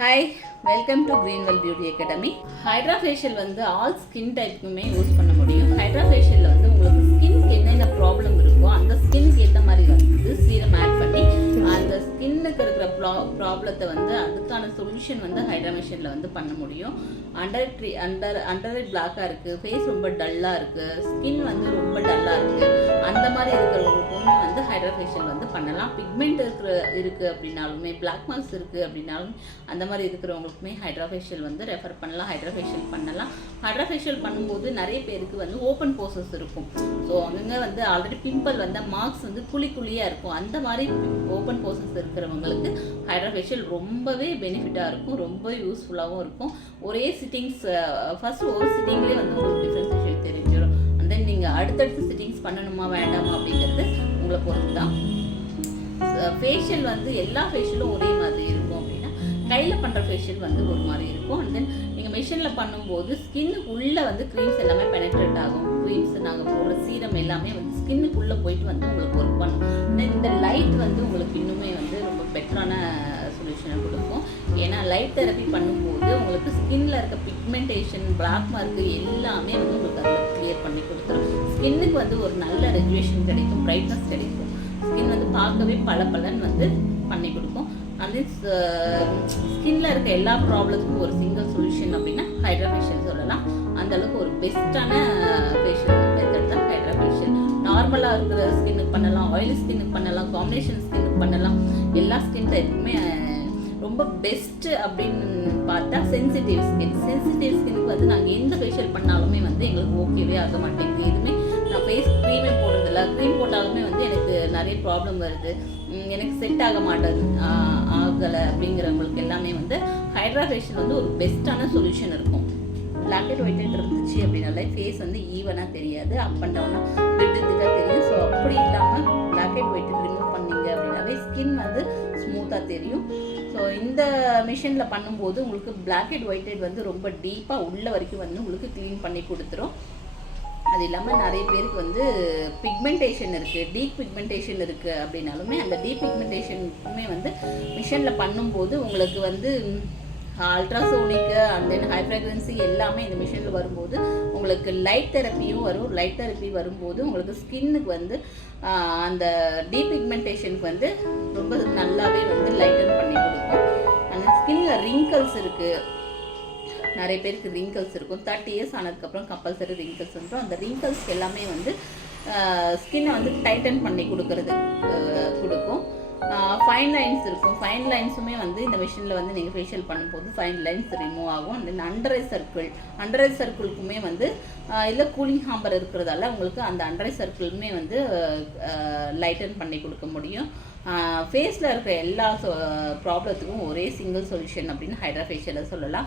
Hi, welcome to Greenwell beauty academy. Hydra facial வந்து all skin டைப்புக்குமே use பண்ண முடியும். ஹைட்ரா ஃபேஷியலில் வந்து உங்களுக்கு ஸ்கின்க்கு என்னென்ன ப்ராப்ளம் இருக்கோ அந்த ஸ்கின்க்கு ஏற்ற மாதிரி வந்து சீரம் ஆட் பண்ணி அந்த ஸ்கின்னுக்கு இருக்கிற ப்ராப்ளத்தை வந்து அதுக்கான சொல்யூஷன் வந்து ஹைட்ரா ஃபேஷியலில் வந்து பண்ண முடியும். அண்டர் ஐ பிளாக்காக இருக்குது, ஃபேஸ் ரொம்ப டல்லாக இருக்குது, ஸ்கின் வந்து ரொம்ப டல்லாக இருக்குது, அந்த மாதிரி இருக்கிறவங்களுக்குமே வந்து ஹைட்ரா ஃபேஷியல் வந்து பண்ணலாம். பிக்மெண்ட் இருக்குது அப்படின்னாலுமே, பிளாக் மார்க்ஸ் இருக்குது அப்படின்னாலும் அந்த மாதிரி இருக்கிறவங்களுக்குமே ஹைட்ரா ஃபேஷியல் வந்து ரெஃபர் பண்ணலாம். ஹைட்ரா ஃபேஷியல் பண்ணலாம். ஹைட்ரா ஃபேஷியல் பண்ணும்போது நிறைய பேருக்கு வந்து ஓப்பன் போர்சஸ் இருக்கும். ஸோ அங்கே வந்து ஆல்ரெடி பிம்பிள் வந்து மார்க்ஸ் வந்து குழியாக இருக்கும். அந்த மாதிரி ஓப்பன் போர்சஸ் இருக்கிறவங்களுக்கு ஹைட்ரா ஃபேஷியல் ரொம்பவே பெனிஃபிட்டாக இருக்கும், ரொம்ப யூஸ்ஃபுல்லாகவும் இருக்கும். ஒரே சிட்டிங்ஸ் ஃபர்ஸ்ட் ஒரு சிட்டிங்லேயே வந்து உங்களுக்கு டிஃப்ரென்ஷியேட் தெரிஞ்சிடும். அண்ட் தென் நீங்கள் அடுத்தடுத்து சிட்டிங்ஸ் பண்ணணுமா வேண்டாமா அப்படிங்கிறது உங்களை பொறுத்து தான். ஃபேஷியல் வந்து எல்லா ஃபேஷியலும் ஒரே மாதிரி இருக்கும் அப்படின்னா கையில் பண்ணுற ஃபேஷியல் வந்து ஒரு மாதிரி இருக்கும். அண்ட் தென் நீங்கள் மிஷினில் பண்ணும்போது ஸ்கின்னுக்குள்ளே வந்து க்ரீம்ஸ் எல்லாமே பெனட்ரேட் ஆகும். க்ரீம்ஸ் நாங்கள் போடுற சீரம் எல்லாமே வந்து ஸ்கின்னுக்குள்ளே போயிட்டு வந்து உங்களுக்கு ஒர்க் பண்ணும். தென் இந்த லைட் வந்து உங்களுக்கு இன்னுமே வந்து ரொம்ப பெட்டரான சொல்யூஷனை கொடுக்கும். ஏன்னா லைட் தெரப்பி பண்ணும்போது உங்களுக்கு ஸ்கின்னில் இருக்க பிக்மெண்டேஷன், பிளாக் மார்க்கு எல்லாமே வந்து உங்களுக்கு அதில் கிளியர் பண்ணி கொடுத்துரும். ஸ்கின்னுக்கு வந்து ஒரு நல்ல ரெஜுவேஷன் கிடைக்கும், பிரைட்னஸ் கிடைக்கும். ஸ்கின் வந்து பார்க்கவே பலன்னு வந்து பண்ணி கொடுக்கும். அந்த ஸ்கின்ல இருக்க எல்லா ப்ராப்ளத்துக்கும் ஒரு சிங்கிள் சொல்யூஷன் அப்படின்னா ஹைட்ரா ஃபேஷியல் சொல்லலாம். அந்த அளவுக்கு ஒரு பெஸ்ட்டான ஃபேஷியல் மெத்தட் தான் ஹைட்ரா ஃபேஷியல். நார்மலாக இருக்கிற ஸ்கின்னுக்கு பண்ணலாம், ஆயிலி ஸ்கின்னுக்கு பண்ணலாம், காம்பினேஷன் ஸ்கின்னுக்கு பண்ணலாம். எல்லா ஸ்கின் டைப்புமே ரொம்ப பெஸ்ட்டு அப்படின்னு பார்த்தா சென்சிட்டிவ் ஸ்கின்னுக்கு வந்து நாங்கள் எந்த ஃபேஷியல் பண்ணாலுமே வந்து எங்களுக்கு ஓகேவே ஆக மாட்டேங்குது. எதுவுமே நான் ஃபேஸ் க்ரீமே போடுறதில்ல, க்ரீம் போட்டாலுமே வந்து எனக்கு நிறைய ப்ராப்ளம் வருது, எனக்கு செட் ஆக ஆகலை அப்படிங்கிறவங்களுக்கு எல்லாமே வந்து ஹைட்ரா ஃபேஷியல் வந்து ஒரு பெஸ்ட்டான சொல்யூஷன் இருக்கும். பிளாக் அண்ட் ஒயிட் இருந்துச்சு அப்படின்னாலே ஃபேஸ் வந்து ஈவனாக தெரியாது, அப் அண்ட் டவுனாக விட்டுதான் தெரியும். ஸோ அப்படி இல்லாமல் பிளாக் அண்ட் ஒயிட் ரிமூவ் பண்ணிங்க அப்படின்னாலே ஸ்கின் வந்து ஸ்மூத்தாக தெரியும். ஸோ இந்த மிஷினில் பண்ணும்போது உங்களுக்கு பிளாக் அண்ட் ஒயிட் வந்து ரொம்ப டீப்பாக உள்ள வரைக்கும் வந்து உங்களுக்கு க்ளீன் பண்ணி கொடுத்துரும். அது இல்லாமல் நிறைய பேருக்கு வந்து பிக்மெண்டேஷன் இருக்குது, டீப் பிக்மெண்டேஷன் இருக்குது அப்படின்னாலுமே அந்த டீப் பிக்மெண்டேஷனுக்குமே வந்து மிஷினில் பண்ணும்போது உங்களுக்கு வந்து அல்ட்ராசோனிக்கு அண்ட் தென் ஹை ஃப்ரீக்வன்சி எல்லாமே இந்த மிஷினில் வரும்போது உங்களுக்கு லைட் தெரப்பியும் வரும். லைட் தெரப்பி வரும்போது உங்களுக்கு ஸ்கின்னுக்கு வந்து அந்த டீப் பிக்மெண்டேஷனுக்கு வந்து ரொம்ப நல்லாவே வந்து லைட்டன் பண்ணி கொடுக்கும். அந்த ஸ்கின்ல ரிங்கிள்ஸ் இருக்குது, நிறைய பேருக்கு ரிங்கிள்ஸ் இருக்கும். 30 இயர்ஸ் ஆனதுக்கப்புறம் கம்பல்சரி ரிங்கிள்ஸ் வந்துடும். அந்த ரிங்கிள்ஸ் எல்லாமே வந்து ஸ்கின்னை வந்து டைட்டன் பண்ணி கொடுக்கும். ஃபைன் லைன்ஸ் இருக்கும், ஃபைன் லைன்ஸுமே வந்து இந்த மிஷினில் வந்து நீங்கள் ஃபேஷியல் பண்ணும்போது ஃபைன் லைன்ஸ் ரிமூவ் ஆகும். தென் அண்டர் ஐ சர்க்கிள்க்குமே வந்து இல்லை கூலிங் ஹாம்பர் இருக்கிறதால உங்களுக்கு அந்த அண்டர் ஐ சர்க்கிளுமே வந்து லைட்டன் பண்ணி கொடுக்க முடியும். ஃபேஸில் இருக்கிற எல்லா ப்ராப்ளத்துக்கும் ஒரே சிங்கிள் சொல்யூஷன் அப்படின்னு ஹைட்ரா ஃபேஷியலை சொல்லலாம்.